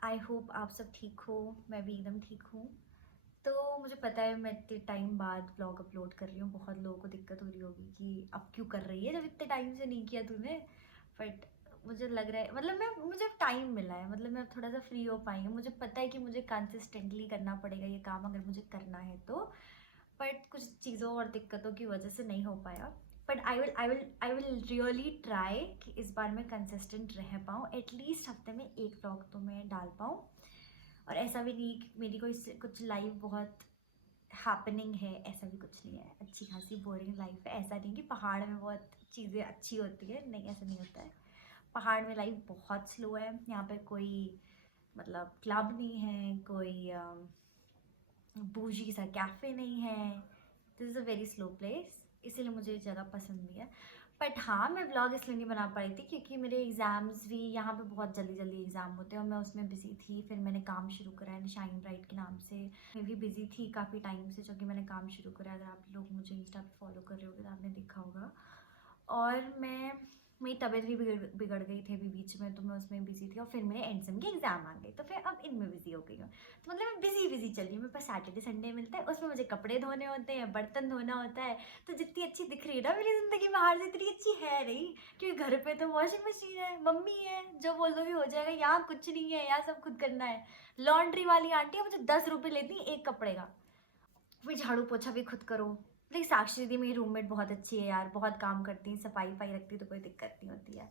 I hope आप सब ठीक हो, मैं भी एकदम ठीक हूँ। तो मुझे पता है मैं इतने टाइम बाद व्लॉग अपलोड कर रही हूँ, बहुत लोगों को दिक्कत हो रही होगी कि अब क्यों कर रही है जब इतने टाइम से नहीं किया तूने। बट मुझे लग रहा है, मतलब मुझे टाइम मिला है, मतलब मैं थोड़ा सा फ्री हो पाई हूँ। मुझे पता है कि मुझे कंसिस्टेंटली करना पड़ेगा ये काम अगर मुझे करना है तो, बट कुछ चीज़ों और दिक्कतों की वजह से नहीं हो पाया। But I will really try कि इस बार मैं कंसिस्टेंट रह पाऊँ, एटलीस्ट हफ्ते में एक व्लॉग तो मैं डाल पाऊँ। और ऐसा भी नहीं कि मेरी कोई कुछ लाइफ बहुत हैपनिंग है, ऐसा भी कुछ नहीं है। अच्छी खासी बोरिंग लाइफ है, ऐसा नहीं कि पहाड़ में बहुत चीज़ें अच्छी होती है, नहीं ऐसा नहीं होता है। पहाड़ में लाइफ बहुत स्लो है, यहाँ पे कोई मतलब क्लब नहीं है, कोई बूजी सा कैफ़े नहीं है। This is a very slow place, इसीलिए मुझे जगह पसंद भी है। बट हाँ, मैं व्लॉग इसलिए नहीं बना पाई थी क्योंकि मेरे एग्ज़ाम्स भी यहाँ पे बहुत जल्दी जल्दी एग्ज़ाम होते हैं और मैं उसमें बिज़ी थी। फिर मैंने काम शुरू करा है शाइन ब्राइट के नाम से, मैं भी बिज़ी थी काफ़ी टाइम से, जो कि मैंने काम शुरू करा। अगर आप लोग मुझे इंस्टा पे फॉलो कर रहे होगे तो आपने देखा होगा। और मेरी तबीयत भी बिगड़ गई थी अभी बीच में, तो मैं उसमें बिज़ी थी। और फिर मेरे एंड के एग्ज़ाम आ गए, तो फिर अब इनमें बिज़ी हो गई हूँ। तो मतलब मैं बिज़ी चल रही हूँ। मेरे पास सैटरडे संडे मिलता है, उसमें मुझे कपड़े धोने होते हैं, बर्तन धोना होता है। तो जितनी अच्छी दिख रही है ना मेरी ज़िंदगी बाहर से, इतनी अच्छी है नहीं, क्योंकि घर पे तो वॉशिंग मशीन है, मम्मी है, जो बोल दो भी हो जाएगा। यहाँ कुछ नहीं है, यहाँ सब खुद करना है। लॉन्ड्री वाली आंटी है, मुझे 10 रुपये लेती है एक कपड़े का। फिर झाड़ू पोछा भी खुद करो। लेकिन साक्षी दीदी मेरी रूममेट बहुत अच्छी है यार, बहुत काम करती है, सफाई वफाई रखती है, तो कोई दिक्कत नहीं होती है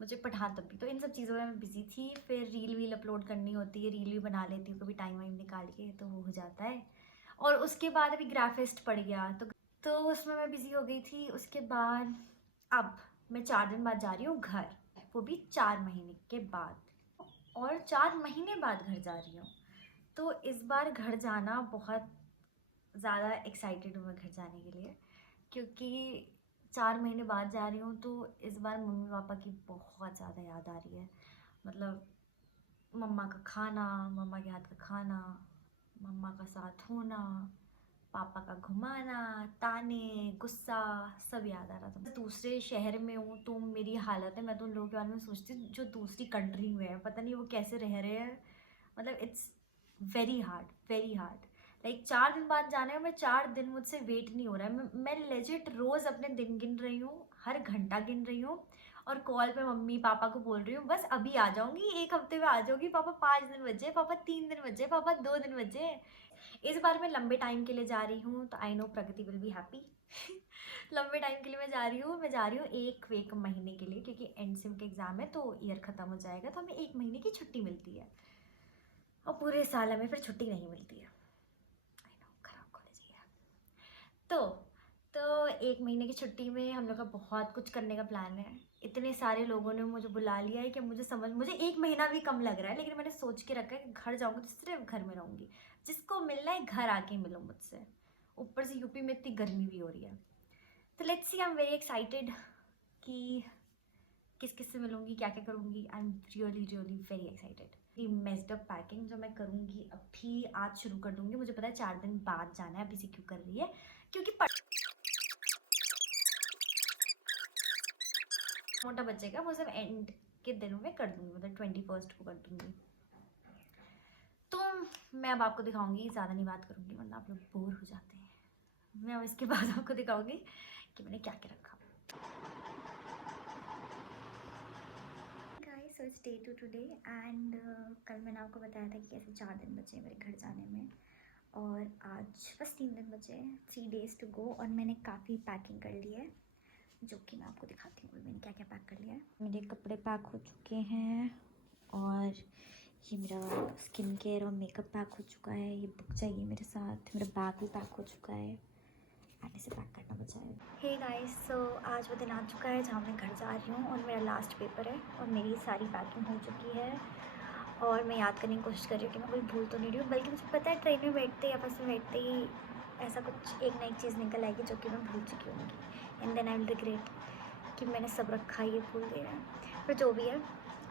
मुझे। पढ़ा तब भी तो इन सब चीज़ों में मैं बिज़ी थी। फिर रील वील अपलोड करनी होती है, रील भी बना लेती हूँ कभी टाइम वाइम निकाल के, तो वो हो जाता है। और उसके बाद अभी ग्राफिस्ट पड़ गया, तो उसमें मैं बिज़ी हो गई थी। उसके बाद अब मैं 4 दिन बाद जा रही हूँ घर, वो भी 4 महीने के बाद, और 4 महीने बाद घर जा रही हूँ। तो इस बार घर जाना बहुत ज़्यादा एक्साइटेड हूँ मैं घर जाने के लिए, क्योंकि 4 महीने बाद जा रही हूँ। तो इस बार मम्मी पापा की बहुत ज़्यादा याद आ रही है। मतलब मम्मा का खाना, मम्मा के हाथ का खाना, मम्मा का साथ होना, पापा का घुमाना, ताने, गुस्सा, सब याद आ रहा था। दूसरे शहर में हूँ तो मेरी हालत है, मैं तो उन लोगों के बारे में सोचती हूँ जो दूसरी कंट्री में है, पता नहीं वो कैसे रह रहे हैं। मतलब it's very hard, very hard. Like 4 दिन बाद जाना है, मैं 4 दिन मुझसे वेट नहीं हो रहा है। मैं लेजिट रोज़ अपने दिन गिन रही हूँ, हर घंटा गिन रही हूँ, और कॉल पे मम्मी पापा को बोल रही हूँ बस अभी आ जाऊँगी, एक हफ्ते में आ जाऊँगी पापा, 5 दिन बचे पापा, 3 दिन बचे पापा, 2 दिन बचे। इस बार मैं लंबे टाइम के लिए जा रही हूँ, तो I know Pragati will be happy. लंबे टाइम के लिए मैं जा रही हूँ 1 महीने के लिए, क्योंकि एंड सेम के एग्ज़ाम है तो ईयर ख़त्म हो जाएगा, तो हमें 1 महीने की छुट्टी मिलती है और पूरे साल हमें फिर छुट्टी नहीं मिलती है। आई नो, खराब कॉलेज है। तो 1 महीने की छुट्टी में हम लोग का बहुत कुछ करने का प्लान है। इतने सारे लोगों ने मुझे बुला लिया है कि मुझे 1 महीना भी कम लग रहा है, लेकिन मैंने सोच के रखा है कि घर जाऊँगी तो सिर्फ घर में रहूँगी। जिसको मिलना है घर आके मिलो मुझसे। ऊपर से यूपी में इतनी गर्मी भी हो रही है। तो let's see, I am very excited कि किस किस से मिलूँगी, क्या क्या करूँगी। I am really really very excited. ये मेस्ड अप पैकिंग जो मैं करूँगी अभी आज शुरू कर दूँगी। मुझे पता है 4 दिन बाद जाना है, अभी से क्यों कर रही है, क्योंकि मोटा बचेगा, वो सब एंड के दिनों में कर दूँगी, मतलब 21st को कर दूँगी। तो मैं अब आपको दिखाऊँगी, ज़्यादा नहीं बात करूँगी वरना आप लोग बोर हो जाते हैं। मैं अब इसके बाद आपको दिखाऊँगी कि मैंने क्या क्या रखा। Guys, so it's day 2 today and कल मैंने आपको बताया था कि कैसे 4 दिन बचे मेरे घर जाने में, और आज बस 3 दिन बचे हैं, 3 days टू गो। और मैंने काफ़ी पैकिंग कर ली है, जो कि मैं आपको दिखाती हूँ मैंने क्या क्या पैक कर लिया है। मेरे कपड़े पैक हो चुके हैं, और ये मेरा स्किन केयर और मेकअप पैक हो चुका है। ये बुक चाहिए मेरे साथ, मेरा बैग भी पैक हो चुका है, आने से पैक करना बचा है। हे गाइस, सो आज वो दिन आ चुका है जहाँ मैं घर जा रही हूँ, और मेरा लास्ट पेपर है, और मेरी सारी पैकिंग हो चुकी है। और मैं याद करने की कोशिश कर रही हूँ कि मैं कोई भूल तो नहीं रही हूँ, बल्कि मुझे पता है ट्रेन में बैठते या बस में बैठते ही ऐसा कुछ एक ना एक चीज़ निकल आएगी जो कि मैं भूल चुकी होंगी, and then I will regret कि मैंने सब रखा, ये भूल गया है। पर जो भी है,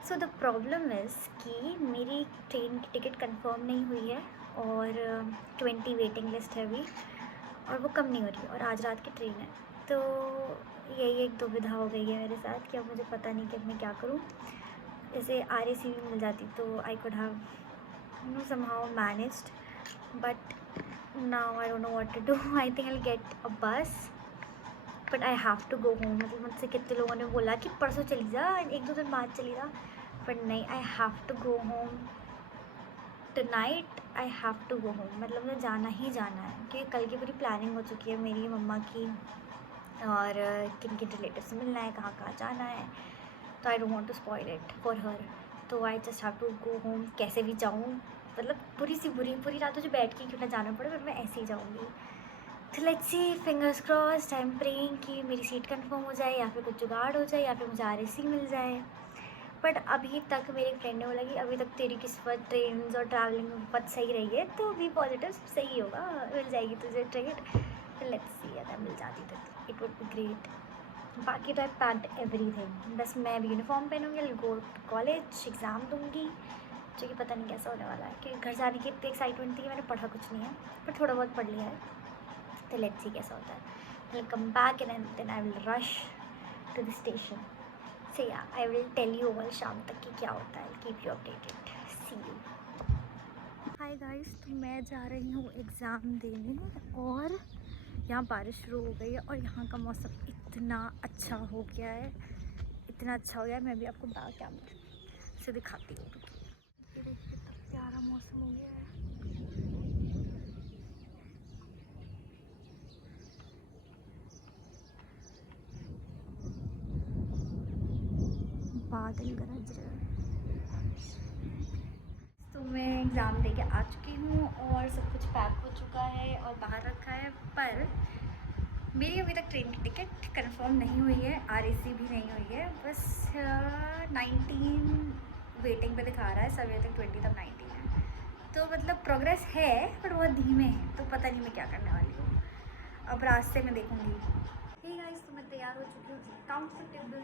सो द प्रॉब्लम इज़ कि मेरी ट्रेन की टिकट कंफर्म नहीं हुई है, और 20 वेटिंग लिस्ट है अभी, और वो कम नहीं हो रही, और आज रात की ट्रेन है। तो यही एक दुविधा हो गई है मेरे साथ कि अब मुझे पता नहीं कि अब मैं क्या करूँ। जैसे RAC भी मिल जाती तो I could have somehow managed, but now I don't know what to do. I think I'll get a bus, but I have to go home. मतलब मुझसे कितने लोगों ने बोला कि परसों चली जा, 1-2 दिन बाद चली जा, but नहीं, I have to go home tonight. I have to go home. मतलब मुझे जाना ही जाना है क्योंकि कल की पूरी प्लानिंग हो चुकी है मेरी, मम्मा की, और किन किन रिलेटिव से मिलना है, कहाँ कहाँ जाना है, तो I don't want to spoil it for her, तो I just have to go home. कैसे भी जाऊँ, मतलब पूरी रात मुझे बैठ के क्यों ना जाना पड़े, बट मैं ऐसे ही जाऊँगी. तो let's see, fingers crossed. I am praying कि मेरी सीट कंफर्म हो जाए, या फिर कुछ जुगाड़ हो जाए, या फिर मुझे RAC मिल जाए. बट अभी तक मेरी फ्रेंड ने बोला कि अभी तक तेरी किस्मत ट्रेन और ट्रैवलिंग में बहुत सही रही है, तो भी पॉजिटिव सही होगा, मिल जाएगी तुझे टिकट. लेट्स सी, अगर मिल जाती तो इट वुड बी ग्रेट. बाकी तो आई पैक्ड एवरीथिंग. बस मैं भी यूनिफॉर्म पहनूँगी, गो टू कॉलेज, एग्ज़ाम दूँगी, जो कि पता नहीं कैसा होने वाला है, क्योंकि घर जाने की इतनी एक्साइटमेंट थी कि मैंने पढ़ा कुछ नहीं है, पर थोड़ा बहुत पढ़ लिया है. तो लेट्स सी कैसा होता है. I will come back and then I will rush to the station. So yeah, I will tell you over शाम तक कि क्या होता है. Keep you updated. See you. Hi guys, तो मैं जा रही हूँ एग्ज़ाम देने, और यहाँ बारिश शुरू हो गई है, और यहाँ का मौसम इतना अच्छा हो गया है, इतना अच्छा हो गया है. मैं भी आपको बैक कैमरा से दिखाती हूँ. ये देखिए कितना प्यारा मौसम हो गया है. बादल गरज रहे हैं. तो मैं एग्ज़ाम देके आ चुकी हूँ, और सब कुछ पैक हो चुका है और बाहर रखा है, पर मेरी अभी तक ट्रेन की टिकट कंफर्म नहीं हुई है, RAC भी नहीं हुई है. बस 19 वेटिंग पे दिखा रहा है, सभी तक 20 तक 19 है, तो मतलब प्रोग्रेस है, पर बहुत धीमे है, तो पता नहीं मैं क्या करने वाली हूँ. अब रास्ते में देखूँगी. हे गाइस, तो मैं तैयार हो चुकी हूँ. कंफर्टेबल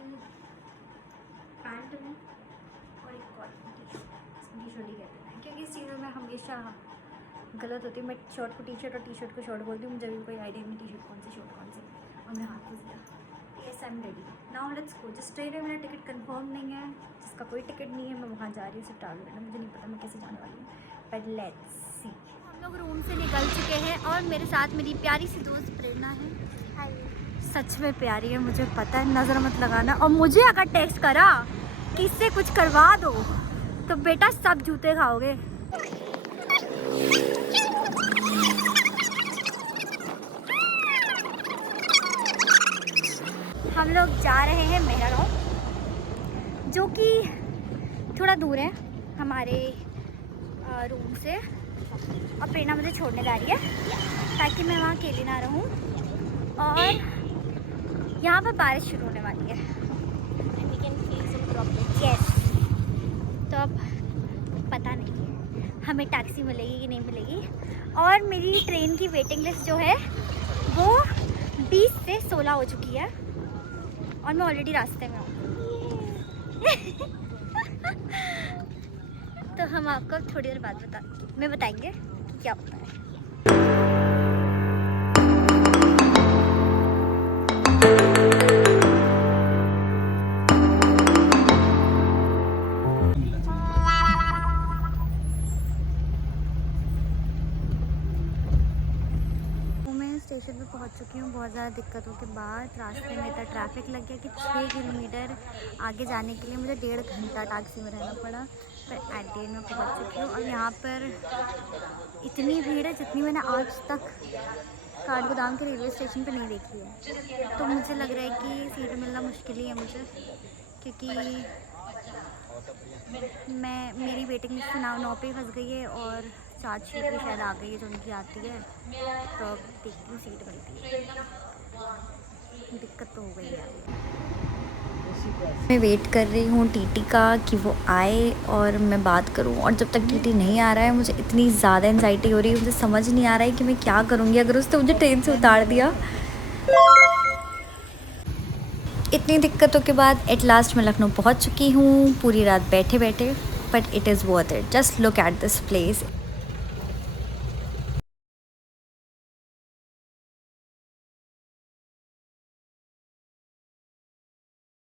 पैंट में और एक कॉटन टी-शर्ट ही कहते हैं, क्योंकि इस चीज़ों में हमेशा गलत होती है. मैं शर्ट को टी-शर्ट और टी-शर्ट को शर्ट बोलती हूँ, मुझे भी कोई आइडिया नहीं टी-शर्ट कौन सी शर्ट कौन सी, और मैं हाथ में दिया. Yes, I am ready. Now let's go. जिस ट्रेन में मेरा टिकट कंफर्म नहीं है, जिसका कोई टिकट नहीं है, मैं वहाँ जा रही हूँ सिर्फ ट्रैवल करना. मुझे नहीं पता मैं कैसे जाने वाली हूँ, बट लेट्स सी. हम लोग रूम से निकल चुके हैं, और मेरे साथ मेरी प्यारी सी दोस्त प्रेरणा है. हाय. सच में प्यारी है, मुझे पता है, नज़र मत लगाना. और मुझे अगर टेक्स्ट करा कि इससे कुछ करवा दो, तो बेटा सब जूते खाओगे. हम लोग जा रहे हैं मेहरागाँव, जो कि थोड़ा दूर है हमारे रूम से, और प्रेरणा मुझे छोड़ने जा रही है ताकि मैं वहाँ अकेली ना रहूँ. और यहाँ पर बारिश शुरू होने वाली है. यस, तो अब पता नहीं हमें टैक्सी मिलेगी कि नहीं मिलेगी. और मेरी ट्रेन की वेटिंग लिस्ट जो है वो 20 से 16 हो चुकी है, और मैं ऑलरेडी रास्ते में हूँ. तो हम आपको थोड़ी देर बाद बताएंगे कि क्या होता है. स्टेशन पे पहुंच चुकी हूँ बहुत ज़्यादा दिक्कतों के बाद. रास्ते में इतना ट्रैफिक लग गया कि 6 किलोमीटर आगे जाने के लिए मुझे 1.5 घंटा टैक्सी में रहना पड़ा, पर एट द एंड में पहुँच चुकी हूँ. और यहाँ पर इतनी भीड़ है जितनी मैंने आज तक काठगोदाम के रेलवे स्टेशन पर नहीं देखी है. तो मुझे लग रहा है कि सीट मिलना मुश्किल ही है मुझे, क्योंकि मेरी वेटिंग लिस्ट 9 पे फंस गई है, और 4 सीट भी शायद आ गई है जो उनकी आती है. तो अब देखती हूँ सीट मिलती है. दिक्कत तो हो गई है. मैं वेट कर रही हूँ TT का कि वो आए और मैं बात करूँ, और जब तक TT नहीं आ रहा है मुझे इतनी ज़्यादा एंजाइटी हो रही है, मुझे समझ नहीं आ रहा है कि मैं क्या करूँगी अगर उसने मुझे ट्रेन से उतार दिया. इतनी दिक्कतों के बाद एट लास्ट मैं लखनऊ पहुँच चुकी हूँ, पूरी रात बैठे बैठे, but it is worth it. Just look at this place.